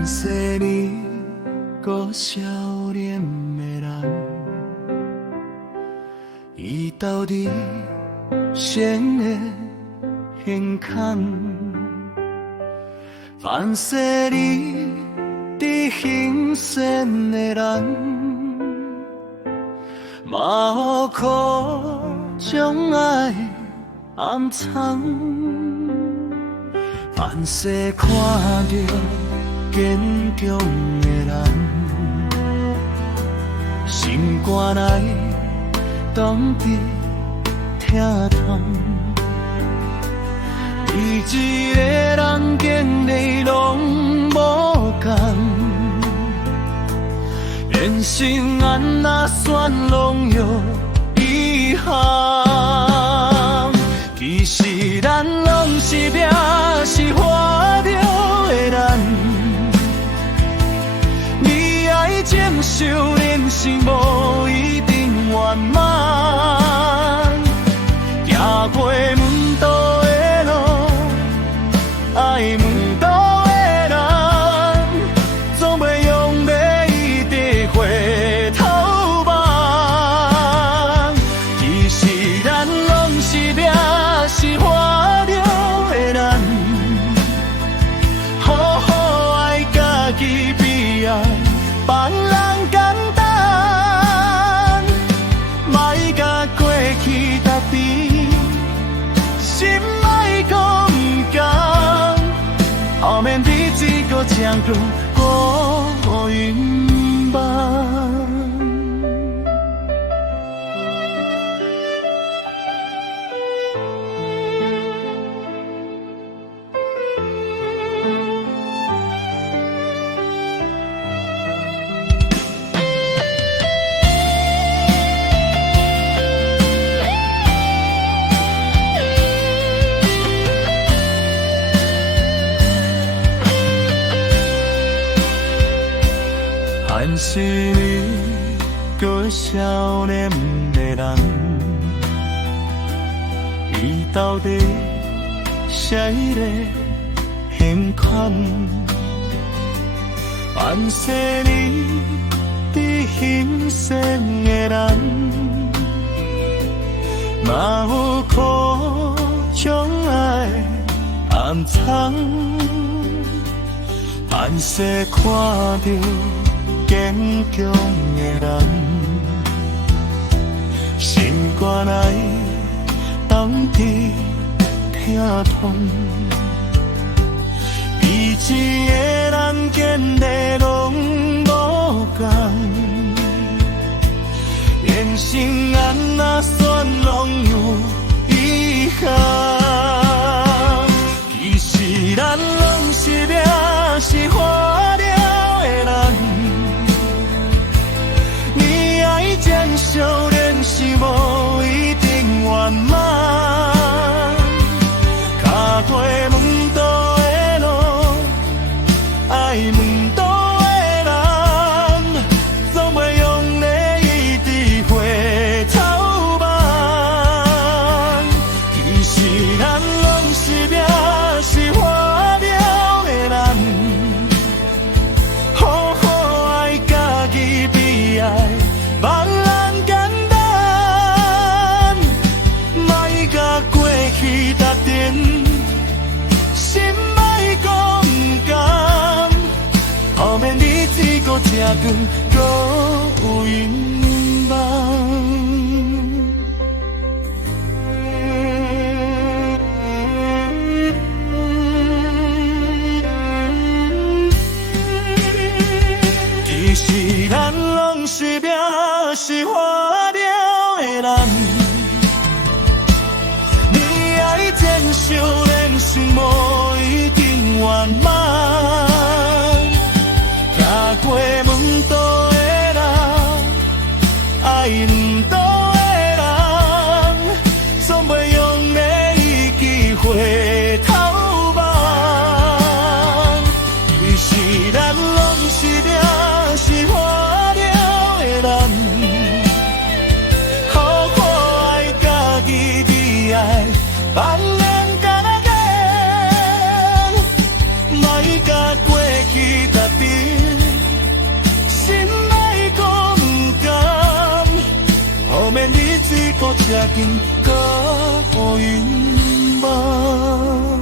万世年搁少年的人，伊斗伫神的胸坎。万世年伫行善的人，嘛有苦将爱暗藏。万世看着坚强的人，心肝内当伫疼痛。每一个人经历拢无同，人生安那选拢有遗憾。其实咱拢是命是活着的人，你爱接受人生无一定圆满，行过门道的路，爱门道的人，总袂用要伊的回头望。其实咱拢是命是活着的人，好好爱家己悲哀，别人简单，莫甲过去搭比，心莫搁不甘，后面日子搁将过乌云梦。万世年搁少年的人，伊斗伫谁的胸坎？万世年伫行善的人，嘛有苦将爱暗藏。万世看着坚强的人，心肝内当伫疼痛。每一个人经历拢无同，人生安那选拢有遗憾。其实咱拢是命是活着的人，接受人生无一定圆满，踏过门道的路，爱门道的人，总袂用你一直回头望。其实咱拢是命是活着的人，好好爱家己悲哀，别人简单，莫甲过去搭电，心莫搁不甘，后面日子搁正长，搁有云梦。其实咱拢是命是活着的人，你爱接受人生无一定圆满，行过门道的人，爱门道的人，总袂用要伊记回头望。其实咱拢是命是活着的人，过去家己，心内搁不甘，后面日子搁这紧，搁予遗忘。